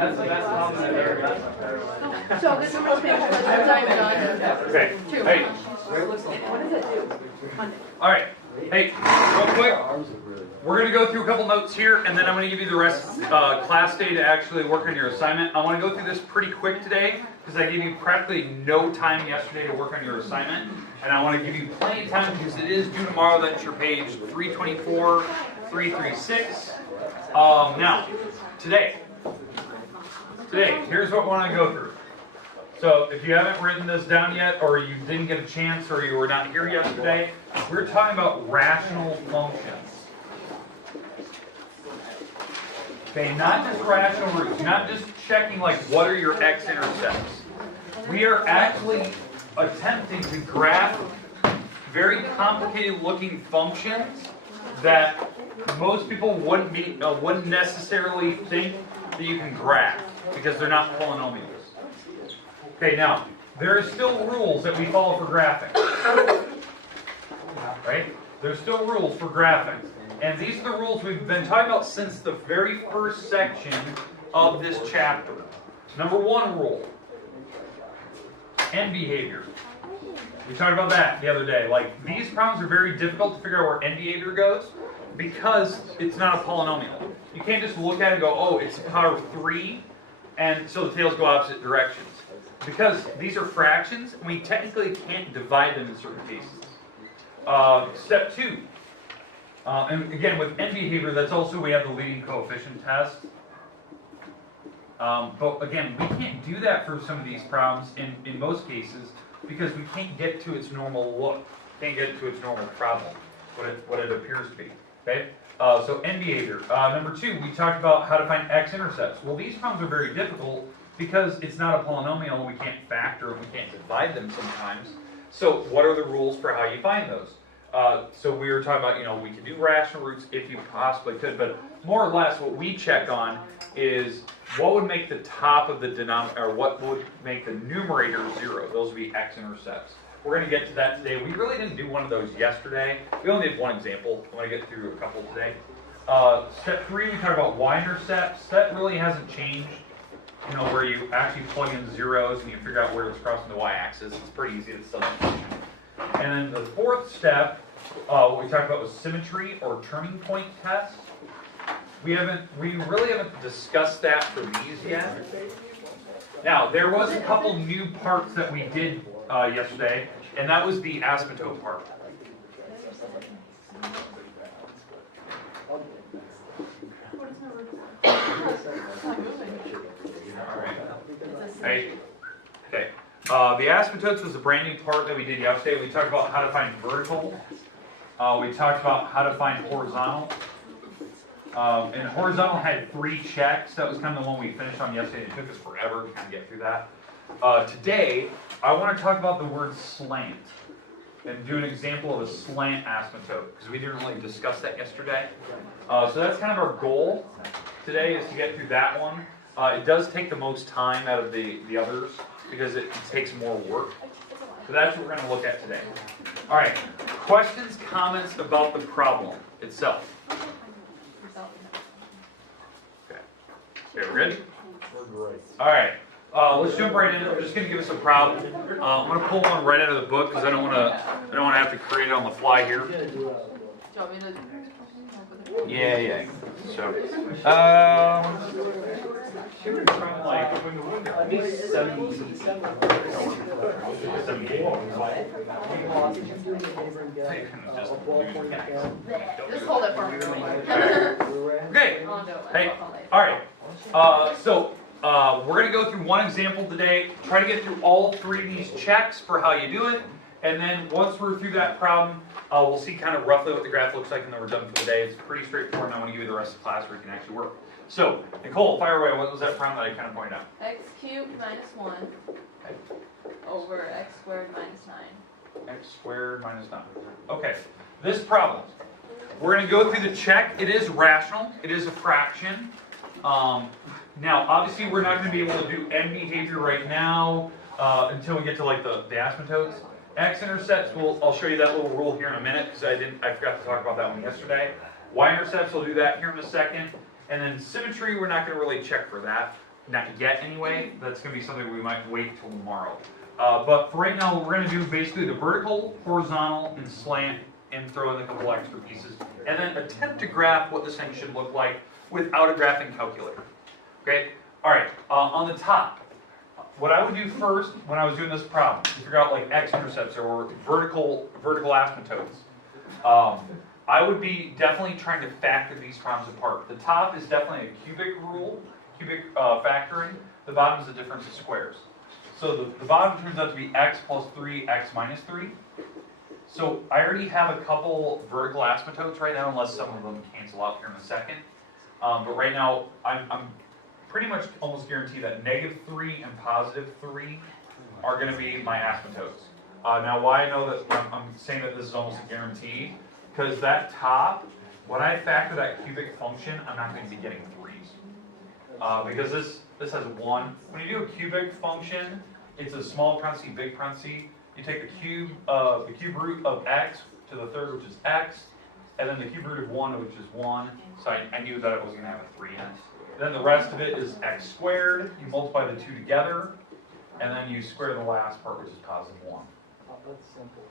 That's the best problem I've ever done. So this is supposed to make sure that I'm done. Okay. Two. Hey. What does it do? All right. Hey, real quick. We're going to go through a couple notes here, and then I'm going to give you the rest class day to actually work on your assignment. I want to go through this pretty quick today because I gave you practically no time yesterday to work on your assignment, and I want to give you plenty of time because it is due tomorrow. That's your page 324, 336. Now, today, here's what I want to go through. So if you haven't written this down yet, or you didn't get a chance, or you were not here yesterday, we're talking about rational functions. Okay, not just rational roots, not just checking like what are your X-intercepts. We are actually attempting to graph very complicated looking functions that most people wouldn't necessarily think that you can graph because they're not polynomials. Okay, now, there are still rules that we follow for graphing. Right? There's still rules for graphing. And these are the rules we've been talking about since the very first section of this chapter. Number one rule, end behavior. We talked about that the other day. Like, these problems are very difficult to figure out where end behavior goes because it's not a polynomial. You can't just look at it and go, oh, it's the power of 3, and so the tails go opposite directions. Because these are fractions, we technically can't divide them in certain cases. Step 2. And again, with end behavior, that's also, we have the leading coefficient test. But again, we can't do that for some of these problems in most cases because we can't get to its normal look. Can't get to its normal problem, what it appears to be. Okay? So end behavior. Number 2, we talked about how to find X-intercepts. Well, these problems are very difficult because it's not a polynomial. We can't factor them. We can't divide them sometimes. So what are the rules for how you find those? So we were talking about, we could do rational roots if you possibly could, but more or less what we check on is what would make the top of the denominator, or what would make the numerator 0. Those would be X-intercepts. We're going to get to that today. We really didn't do one of those yesterday. We only did one example. I'm going to get through a couple today. Step 3, we talked about Y-intercepts. That really hasn't changed, where you actually plug in zeros and you figure out where it's crossing the Y-axis. It's pretty easy. It's substitution. And then the 4th step, what we talked about was symmetry or turning point test. We really haven't discussed that for these yet. Now, there was a couple new parts that we did yesterday, and that was the asymptote part. Alright. Okay. The asymptotes was a brand new part that we did yesterday. We talked about how to find vertical. We talked about how to find horizontal. And horizontal had 3 checks. That was kind of the one we finished on yesterday. It took us forever to kind of get through that. Today, I want to talk about the word slant and do an example of a slant asymptote because we didn't really discuss that yesterday. So that's kind of our goal today, is to get through that one. It does take the most time out of the others because it takes more work. So that's what we're going to look at today. All right, questions, comments about the problem itself? Okay, we're good? We're great. All right, let's jump right in. I'm just going to give us a problem. I'm going to pull one right out of the book because I don't want to have to create it on the fly here. Yeah. So, from like 78. Just hold it for me. Okay. Hey. All right. So we're going to go through one example today. Try to get through all 3 of these checks for how you do it. And then once we're through that problem, we'll see kind of roughly what the graph looks like, and then we're done for the day. It's pretty straightforward, and I want to give you the rest of the class where you can actually work. So, Nicole, fire away. What was that problem that I kind of pointed out? X cubed minus 1 over x squared minus 9. X squared minus 9. Okay, this problem. We're going to go through the check. It is rational. It is a fraction. Now, obviously, we're not going to be able to do end behavior right now until we get to like the asymptotes. X-intercepts, I'll show you that little rule here in a minute because I forgot to talk about that one yesterday. Y-intercepts, I'll do that here in a second. And then symmetry, we're not going to really check for that. not yet anyway. That's going to be something we might wait till tomorrow. But for right now, we're going to do basically the vertical, horizontal, and slant, and throw in a couple extra pieces, and then attempt to graph what this thing should look like without a graphing calculator. Okay? All right, on the top, what I would do first when I was doing this problem, to figure out like X-intercepts or vertical asymptotes, I would be definitely trying to factor these problems apart. The top is definitely a cubic rule, cubic factoring. The bottom is the difference of squares. So the bottom turns out to be x plus 3, x minus 3. So I already have a couple vertical asymptotes right now, unless some of them cancel out here in a second. But right now, I'm pretty much almost guaranteed that -3 and +3 are going to be my asymptotes. Now, why I know that I'm saying that this is almost a guarantee, because that top, when I factor that cubic function, I'm not going to be getting 3s. Because this has 1. When you do a cubic function, it's a small parenthesis, big parenthesis. You take the cube root of x to the third, which is x, and then the cube root of 1, which is 1. So I knew that it was going to have a 3 in it. Then the rest of it is x squared. You multiply the two together, and then you square the last part, which is +1. That's simple.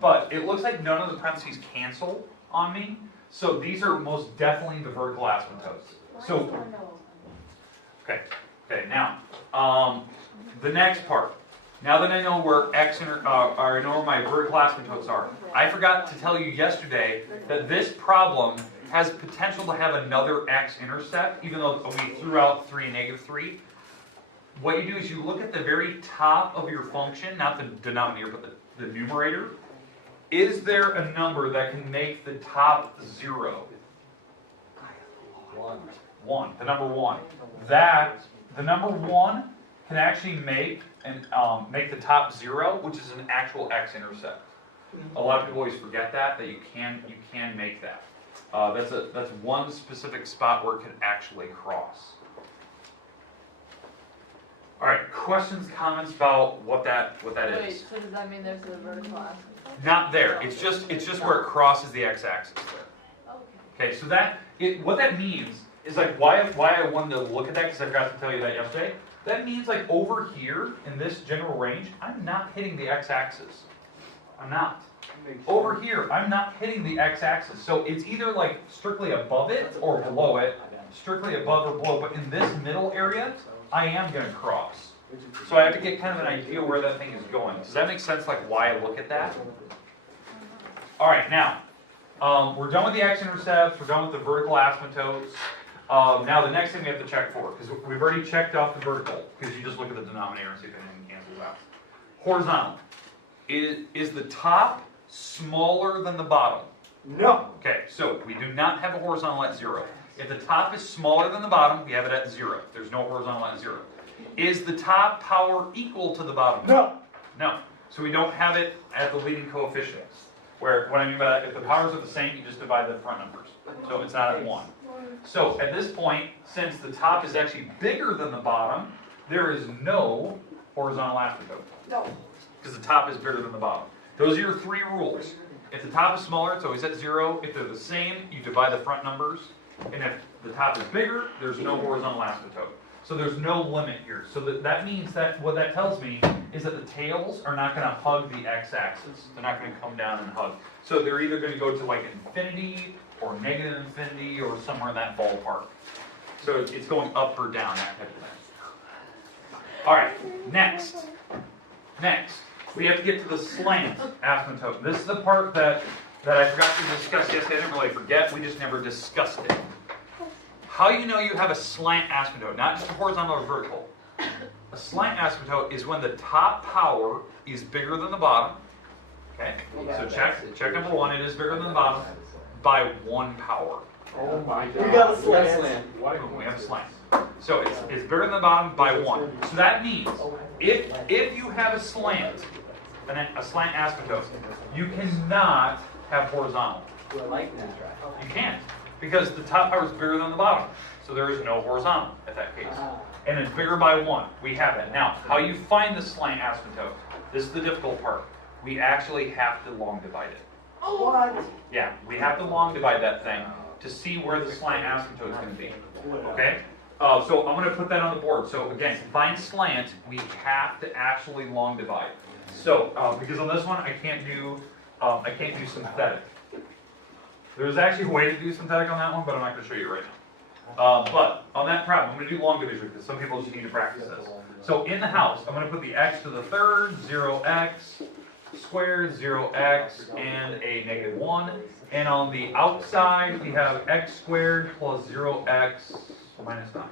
But it looks like none of the parentheses cancel on me, so these are most definitely the vertical asymptotes. So, okay, now, the next part. Now that I know where or I know where my vertical asymptotes are, I forgot to tell you yesterday that this problem has potential to have another x-intercept, even though we threw out 3 and -3. What you do is you look at the very top of your function, not the denominator, but the numerator. Is there a number that can make the top 0? 1. The number 1. The number 1 can actually make the top 0, which is an actual x-intercept. A lot of people always forget that you can make that. That's one specific spot where it can actually cross. All right, questions, comments about what that is? Wait, so does that mean there's a vertical asymptote? Not there. It's just where it crosses the x-axis there. Okay, so what that means is like why I wanted to look at that, because I forgot to tell you that yesterday. That means like over here in this general range, I'm not hitting the x-axis. I'm not. Over here, I'm not hitting the x-axis. So it's either like strictly above it or below it, strictly above or below. But in this middle area, I am going to cross. So I have to get kind of an idea where that thing is going. Does that make sense, like why I look at that? All right, now, we're done with the x-intercepts. We're done with the vertical asymptotes. Now the next thing we have to check for, because we've already checked off the vertical, because you just look at the denominator and see if anything cancels out. Horizontal. Is the top smaller than the bottom? No. Okay, so we do not have a horizontal at 0. If the top is smaller than the bottom, we have it at 0. There's no horizontal at 0. Is the top power equal to the bottom? No. No. So we don't have it at the leading coefficients. Where, what I mean by that, if the powers are the same, you just divide the front numbers. So it's not at 1. So at this point, since the top is actually bigger than the bottom, there is no horizontal asymptote. No. Because the top is bigger than the bottom. Those are your 3 rules. If the top is smaller, it's always at 0. If they're the same, you divide the front numbers. And if the top is bigger, there's no horizontal asymptote. So there's no limit here. So that means that what that tells me is that the tails are not going to hug the x-axis. They're not going to come down and hug. So they're either going to go to like infinity or negative infinity or somewhere in that ballpark. So it's going up or down, that type of thing. All right, next, we have to get to the slant asymptote. This is the part that I forgot to discuss yesterday. I didn't really forget, we just never discussed it. How you know you have a slant asymptote, not just a horizontal or vertical. A slant asymptote is when the top power is bigger than the bottom. Okay, so check number 1, it is bigger than the bottom by 1 power. Oh my God. We got a slant. Boom, we have a slant. So it's bigger than the bottom by 1. So that means if you have a slant asymptote, you cannot have horizontal. I like that. You can't, because the top power is bigger than the bottom. So there is no horizontal at that case. And it's bigger by 1. We have it. Now, how you find the slant asymptote, this is the difficult part. We actually have to long divide it. What? Yeah, we have to long divide that thing to see where the slant asymptote is going to be. Okay? So I'm going to put that on the board. So again, to find slant, we have to actually long divide. So because on this one, I can't do synthetic. There's actually a way to do synthetic on that one, but I'm not going to show you right now. But on that problem, I'm going to do long division because some people just need to practice this. So in the house, I'm going to put the x to the third, 0x squared, 0x, and a -1. And on the outside, we have x squared plus 0x minus 9.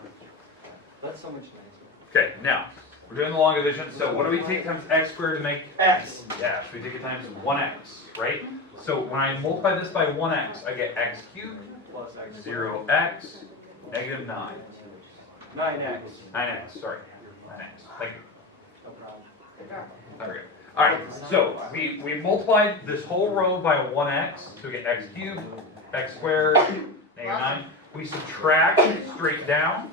That's so much nicer. Okay, now, we're doing the long division, so what do we take times x squared to make X. Yeah, so we take it times 1x, right? So when I multiply this by 1x, I get x cubed, Plus X. 0x, negative 9. 9X. 9x, sorry. 9x, thank you. No problem. There we go. Alright, so we multiplied this whole row by 1x, so we get x cubed, x squared, negative 9. We subtract straight down,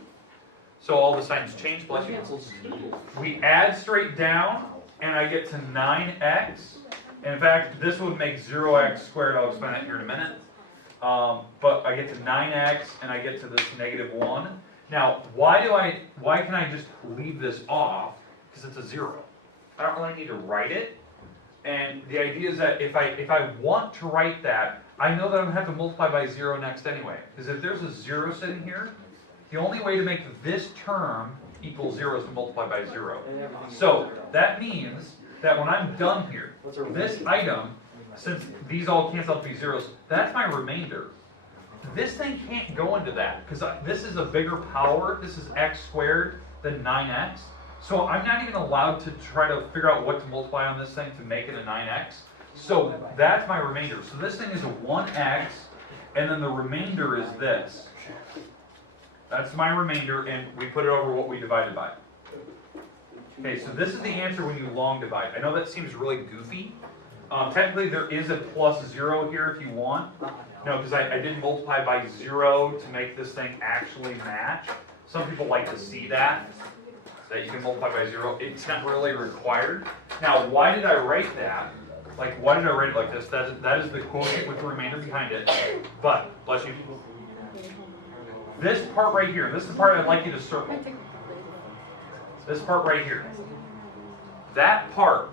so all the signs change, bless you. We add straight down, and I get to 9x. In fact, this would make 0x squared. I'll explain that here in a minute. But I get to 9x, and I get to this -1. Now, why can I just leave this off? Because it's a 0. I don't really need to write it. And the idea is that if I want to write that, I know that I'm going to have to multiply by 0 next anyway. Because if there's a 0 sitting here, the only way to make this term equal 0 is to multiply by 0. So that means that when I'm done here, this item, since these all cancel out to be zeros, that's my remainder. This thing can't go into that because this is a bigger power. This is x squared than 9x. So I'm not even allowed to try to figure out what to multiply on this thing to make it a 9x. So that's my remainder. So this thing is a 1x, and then the remainder is this. That's my remainder, and we put it over what we divided by. Okay, so this is the answer when you long divide. I know that seems really goofy. Technically, there is a +0 here if you want. No, because I didn't multiply by 0 to make this thing actually match. Some people like to see that you can multiply by 0. It's not really required. Now, why did I write that? Like, why did I write it like this? That is the quotient with the remainder behind it. But, bless you. This part right here, this is the part I'd like you to circle. This part right here. That part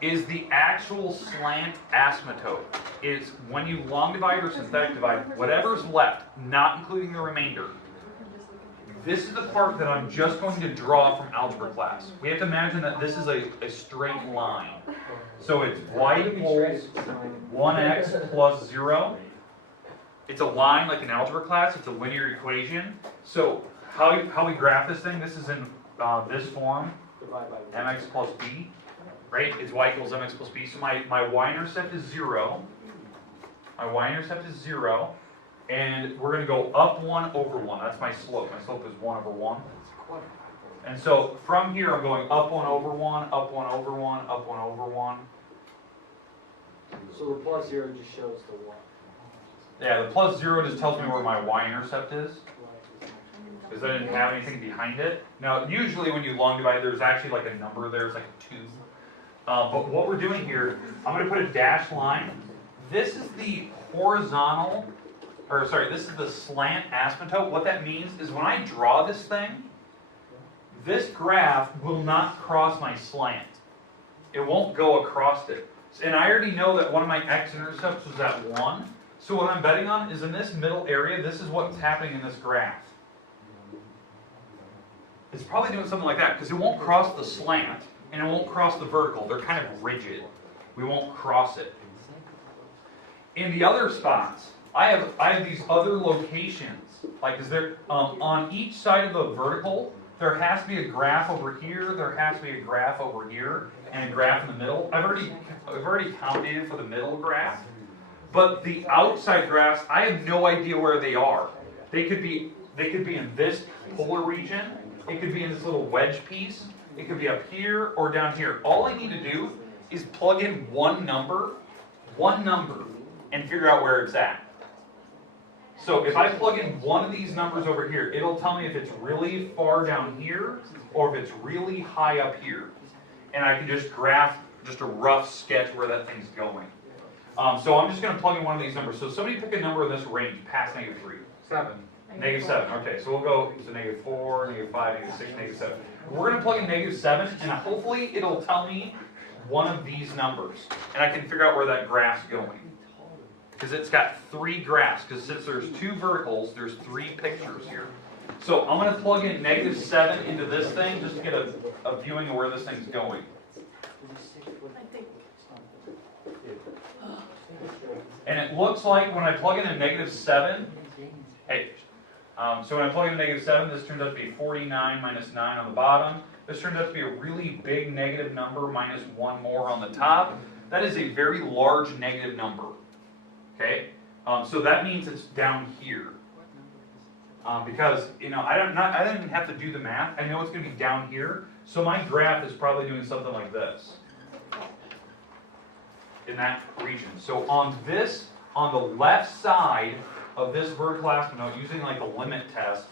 is the actual slant asymptote. Is when you long divide or synthetic divide, whatever's left, not including the remainder. This is the part that I'm just going to draw from algebra class. We have to imagine that this is a straight line. So it's y equals 1x plus 0. It's a line like in algebra class. It's a linear equation. So how we graph this thing, this is in this form, mx plus b, right? It's y equals mx plus b. So my y-intercept is 0. My y-intercept is 0. And we're going to go up 1 over 1. That's my slope. My slope is 1 over 1. And so from here, I'm going up 1 over 1, up 1 over 1, up 1 over 1. So the +0 just shows the 1. Yeah, the +0 just tells me where my y-intercept is, because I didn't have anything behind it. Now, usually when you long divide, there's actually like a number there. It's like a 2. But what we're doing here, I'm going to put a dashed line. This is the horizontal... this is the slant asymptote. What that means is when I draw this thing, this graph will not cross my slant. It won't go across it. And I already know that one of my x-intercepts was at 1. So what I'm betting on is in this middle area, this is what's happening in this graph. It's probably doing something like that because it won't cross the slant and it won't cross the vertical. They're kind of rigid. We won't cross it. In the other spots, I have these other locations, like is there on each side of the vertical, there has to be a graph over here, there has to be a graph over here, and a graph in the middle. I've already counted for the middle graph, but the outside graphs, I have no idea where they are. They could be in this polar region, it could be in this little wedge piece, it could be up here or down here. All I need to do is plug in one number, and figure out where it's at. So if I plug in one of these numbers over here, it'll tell me if it's really far down here or if it's really high up here. And I can just graph just a rough sketch where that thing's going. So I'm just going to plug in one of these numbers. So somebody pick a number in this range past -3. 7. -7. Okay, so we'll go to -4, -5, -6, -7. We're gonna plug in -7, and hopefully it'll tell me one of these numbers, and I can figure out where that graph's going. Because it's got 3 graphs, because since there's 2 verticals, there's 3 pictures here. So I'm gonna plug in -7 into this thing, just to get a viewing of where this thing's going. And it looks like when I plug in a -7, hey, so when I plug in a -7, this turns out to be 49 minus 9 on the bottom. This turns out to be a really big negative number minus 1 more on the top. That is a very large negative number. Okay, so that means it's down here. Because I didn't have to do the math. I know it's going to be down here. So my graph is probably doing something like this. In that region. So on the left side of this vertical asymptote, using like a limit test,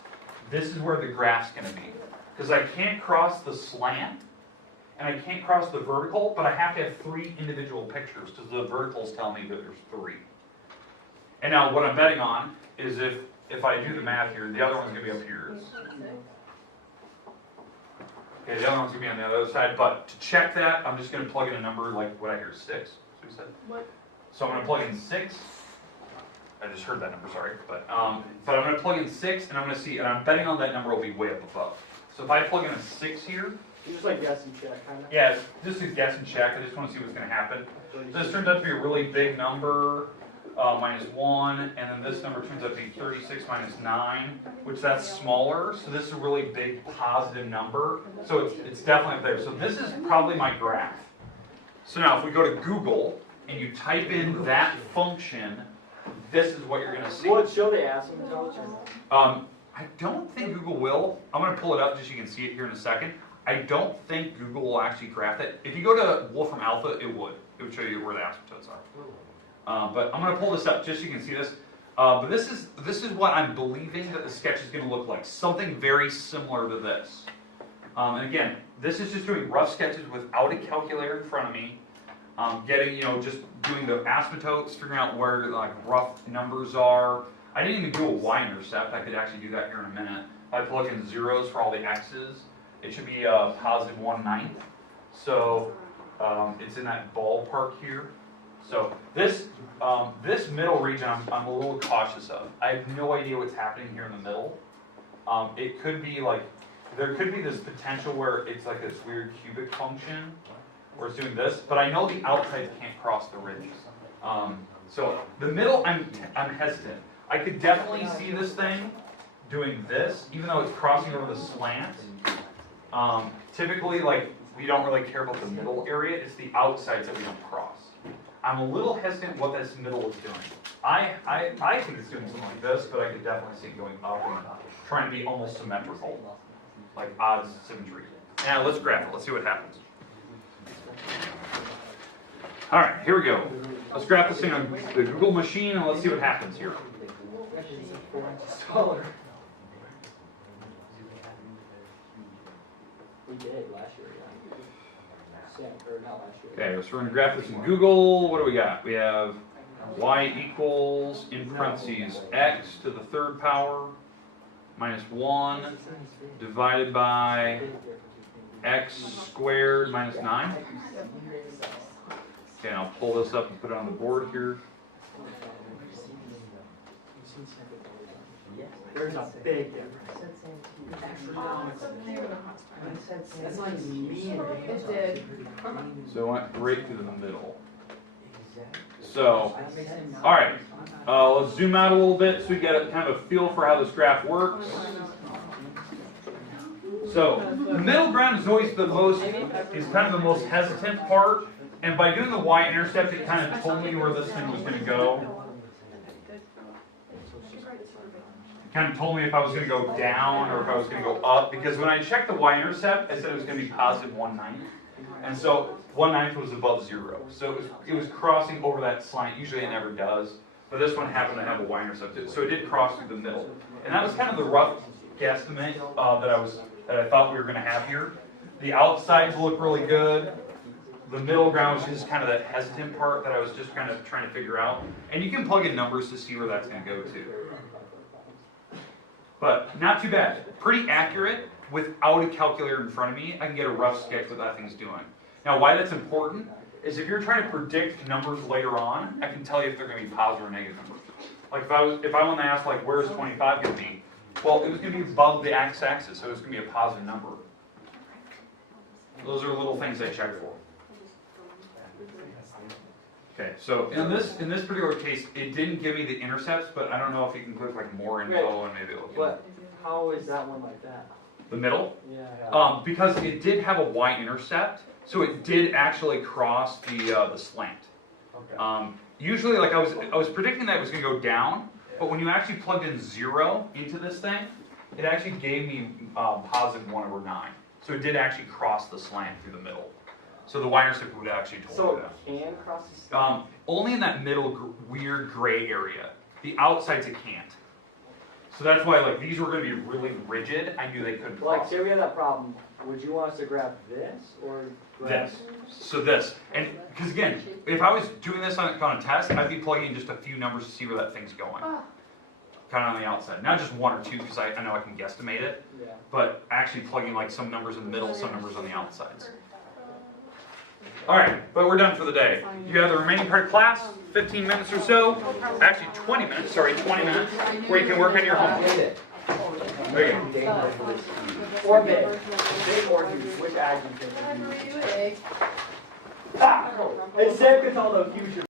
this is where the graph's going to be. Because I can't cross the slant, and I can't cross the vertical, but I have to have 3 individual pictures, because the verticals tell me that there's 3. And now what I'm betting on is if I do the math here, the other one's going to be up here. Okay, the other one's going to be on the other side, but to check that, I'm just going to plug in a number like what I hear, 6. What? So I'm going to plug in 6. I just heard that number, sorry. But I'm going to plug in 6, and I'm going to see, and I'm betting on that number will be way up above. So if I plug in a 6 here. You just like guess and check, kind of? Yeah, just a guess and check. I just want to see what's going to happen. So this turns out to be a really big number, -1, and then this number turns out to be 36 minus 9, which that's smaller. So this is a really big positive number. So it's definitely up there. So this is probably my graph. So now if we go to Google and you type in that function, this is what you're going to see. Will it show the asymptotes? I don't think Google will. I'm going to pull it up just so you can see it here in a second. I don't think Google will actually graph it. If you go to Wolfram Alpha, it would. It would show you where the asymptotes are. But I'm going to pull this up just so you can see this. But this is what I'm believing that the sketch is going to look like. Something very similar to this. And again, this is just doing rough sketches without a calculator in front of me. Getting, just doing the asymptotes, figuring out where like rough numbers are. I didn't even do a y-intercept. I could actually do that here in a minute. If I plug in zeros for all the x's, it should be positive 1/9. So it's in that ballpark here. So this middle region I'm a little cautious of. I have no idea what's happening here in the middle. It could be like, there could be this potential where it's like this weird cubic function where it's doing this, but I know the outsides can't cross the ridges. So the middle, I'm hesitant. I could definitely see this thing doing this, even though it's crossing over the slant. Typically, like, we don't really care about the middle area. It's the outsides that we don't cross. I'm a little hesitant what this middle is doing. I think it's doing something like this, but I could definitely see it going up and trying to be almost symmetrical, like odds symmetry. Now let's graph it. Let's see what happens. All right, here we go. Let's graph this thing on the Google machine, and let's see what happens here. We did last year, yeah. Or not last year. Okay, so we're going to graph this in Google. What do we got? We have y equals, in parentheses, x to the 3rd power minus 1 divided by x squared minus 9. Okay, I'll pull this up and put it on the board here. There's a big difference. It did. So it went right through the middle. So, all right, let's zoom out a little bit so we get a kind of a feel for how this graph works. So the middle ground is always kind of the most hesitant part. And by doing the y-intercept, it kind of told me where this thing was going to go. It kind of told me if I was going to go down or if I was going to go up. Because when I checked the y-intercept, I said it was going to be positive 1/9. And so 1/9 was above 0. So it was crossing over that slant. Usually it never does. But this one happened to have a y-intercept. So it did cross through the middle. And that was kind of the rough guesstimate that I thought we were going to have here. The outsides look really good. The middle ground was just kind of that hesitant part that I was just kind of trying to figure out. And you can plug in numbers to see where that's going to go to. But not too bad. Pretty accurate. Without a calculator in front of me, I can get a rough sketch of what that thing's doing. Now, why that's important is if you're trying to predict numbers later on, I can tell you if they're going to be positive or negative numbers. Like if I want to ask like where's 25 going to be? Well, it was going to be above the x-axis, so it's going to be a positive number. Those are little things I check for. Okay, so in this particular case, it didn't give me the intercepts, but I don't know if you can click like more info and maybe it'll. But how is that one like that? The middle? Yeah. Because it did have a y-intercept, so it did actually cross the slant. Okay. Usually, like I was predicting that it was going to go down, but when you actually plugged in 0 into this thing, it actually gave me positive 1 over 9. So it did actually cross the slant through the middle. So the y-intercept would actually told So you that. it can cross the slant? Only in that middle weird gray area. The outsides it can't. So that's why like these were going to be really rigid. I knew they couldn't Like, cross. say we have that problem, would you want us to grab this or grab This. So this. And because again, if I was doing this on a test, I'd be plugging in just a few numbers to see where that thing's going. Kind of on the outside. Not just 1 or 2 because I know I can guesstimate it, Yeah. but actually plugging like some numbers in the middle, some numbers on the outsides. Alright, but we're done for the day. You have the remaining part of class, 15 minutes or so. Actually 20 minutes, sorry, 20 minutes, where you can work on your homework. There you go. Or big. Big or huge. Which ag do you think would be? Big. Ah! It's Sam Cataldo future.